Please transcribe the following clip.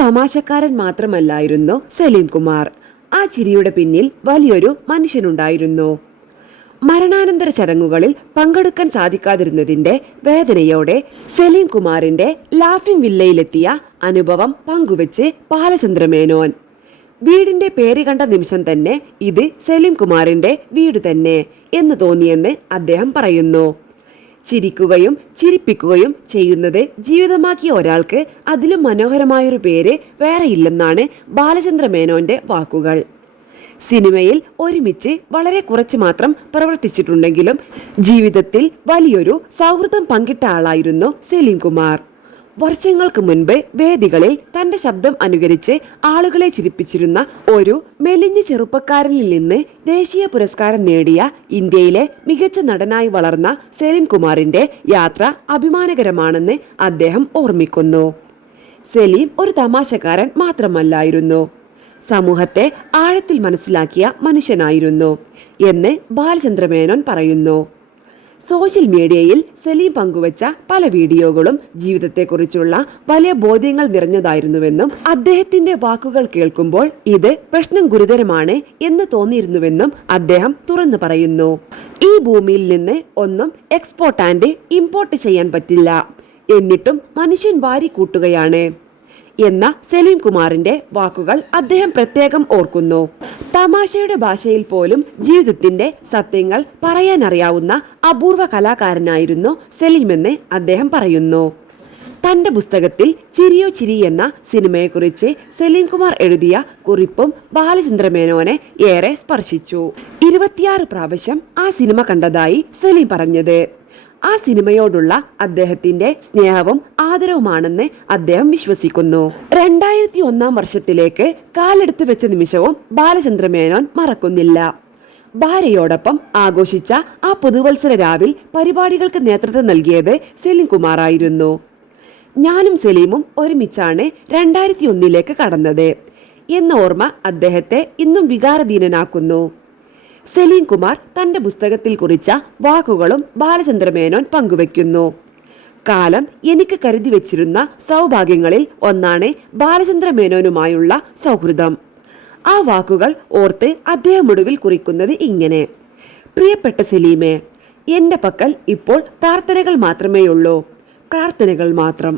തമാശക്കാരൻ മാത്രമല്ലായിരുന്നു സലീം കുമാർ. ആ ചിരിയുടെ പിന്നിൽ വലിയൊരു മനുഷ്യനുണ്ടായിരുന്നു. മരണാനന്തര ചടങ്ങുകളിൽ പങ്കെടുക്കാൻ സാധിക്കാതിരുന്നതിന്റെ വേദനയോടെ സലീം കുമാറിന്റെ ലാഫിംഗ് വില്ലയിലെത്തിയ അനുഭവം പങ്കുവെച്ച് ബാലചന്ദ്രമേനോൻ. വീടിന്റെ പേര് കണ്ട നിമിഷം തന്നെ ഇത് സലീം കുമാറിന്റെ വീട് തന്നെ എന്ന് തോന്നിയെന്ന് അദ്ദേഹം പറയുന്നു. ചിരിക്കുകയും ചിരിപ്പിക്കുകയും ചെയ്യുന്നത് ജീവിതമാക്കിയ ഒരാൾക്ക് അതിലും മനോഹരമായൊരു പേര് വേറെയില്ലെന്നാണ് ബാലചന്ദ്രമേനോന്റെ വാക്കുകൾ. സിനിമയിൽ ഒരുമിച്ച് വളരെ കുറച്ച് മാത്രം പ്രവർത്തിച്ചിട്ടുണ്ടെങ്കിലും ജീവിതത്തിൽ വലിയൊരു സൗഹൃദം പങ്കിട്ട ആളായിരുന്നു സലീം കുമാർ. വർഷങ്ങൾക്ക് മുൻപ് വേദികളിൽ തന്റെ ശബ്ദം അനുകരിച്ച് ആളുകളെ ചിരിപ്പിച്ചിരുന്ന ഒരു മെലിഞ്ഞ ചെറുപ്പക്കാരനിൽ നിന്ന് ദേശീയ പുരസ്കാരം നേടിയ ഇന്ത്യയിലെ മികച്ച നടനായി വളർന്ന സലീം കുമാറിന്റെ യാത്ര അഭിമാനകരമാണെന്ന് അദ്ദേഹം ഓർമ്മിക്കുന്നു. സലീം ഒരു തമാശക്കാരൻ മാത്രമല്ലായിരുന്നു, സമൂഹത്തെ ആഴത്തിൽ മനസ്സിലാക്കിയ മനുഷ്യനായിരുന്നു എന്ന് ബാലചന്ദ്രമേനോൻ പറയുന്നു. സോഷ്യൽ മീഡിയയിൽ സലീം പങ്കുവച്ച പല വീഡിയോകളും ജീവിതത്തെക്കുറിച്ചുള്ള വലിയ ബോധ്യങ്ങൾ നിറഞ്ഞതായിരുന്നുവെന്നും അദ്ദേഹത്തിന്റെ വാക്കുകൾ കേൾക്കുമ്പോൾ ഇത് പ്രശ്നം ഗുരുതരമാണ് എന്ന് തോന്നിയിരുന്നുവെന്നും അദ്ദേഹം തുറന്നു പറയുന്നു. ഈ ഭൂമിയിൽ നിന്ന് ഒന്നും എക്സ്പോർട്ട് ആൻഡ് ഇമ്പോർട്ട് ചെയ്യാൻ പറ്റില്ല, എന്നിട്ടും മനുഷ്യൻ വാരിക്കൂട്ടുകയാണ് എന്ന സലീം കുമാറിന്റെ വാക്കുകൾ അദ്ദേഹം പ്രത്യേകം ഓർക്കുന്നു. തമാശയുടെ ഭാഷയിൽ പോലും ജീവിതത്തിന്റെ സത്യങ്ങൾ പറയാനറിയാവുന്ന അപൂർവ കലാകാരനായിരുന്നു സലീമെന്ന് അദ്ദേഹം പറയുന്നു. തന്റെ പുസ്തകത്തിൽ ചിരിയോ ചിരി എന്ന സിനിമയെക്കുറിച്ച് സലീം കുമാർ എഴുതിയ കുറിപ്പും ബാലചന്ദ്രമേനോനെ ഏറെ സ്പർശിച്ചു. 26 പ്രാവശ്യം ആ സിനിമ കണ്ടതായി സലീം പറഞ്ഞത് ആ സിനിമയോടുള്ള അദ്ദേഹത്തിന്റെ സ്നേഹവും ആദരവുമാണെന്ന് അദ്ദേഹം വിശ്വസിക്കുന്നു. 2001 വർഷത്തിലേക്ക് കാലെടുത്ത് വെച്ച നിമിഷവും ബാലചന്ദ്രമേനോൻ മറക്കുന്നില്ല. ഭാര്യയോടൊപ്പം ആഘോഷിച്ച ആ പുതുവത്സര രാവിൽ പരിപാടികൾക്ക് നേതൃത്വം നൽകിയത് സലീം കുമാറായിരുന്നു. ഞാനും സലീമും ഒരുമിച്ചാണ് 2001 കടന്നത് എന്ന ഓർമ്മ അദ്ദേഹത്തെ ഇന്നും വികാരധീനനാക്കുന്നു. സലീം കുമാർ തന്റെ പുസ്തകത്തിൽ കുറിച്ച വാക്കുകളും ബാലചന്ദ്രമേനോൻ പങ്കുവെക്കുന്നു. കാലം എനിക്ക് കരുതി വെച്ചിരുന്ന സൗഭാഗ്യങ്ങളിൽ ഒന്നാണ് ബാലചന്ദ്രമേനോനുമായുള്ള സൗഹൃദം. ആ വാക്കുകൾ ഓർത്ത് അദ്ദേഹം ഒടുവിൽ കുറിക്കുന്നത് ഇങ്ങനെ: പ്രിയപ്പെട്ട സലീമേ, എന്റെ പക്കൽ ഇപ്പോൾ പ്രാർത്ഥനകൾ മാത്രമേയുള്ളൂ, പ്രാർത്ഥനകൾ മാത്രം.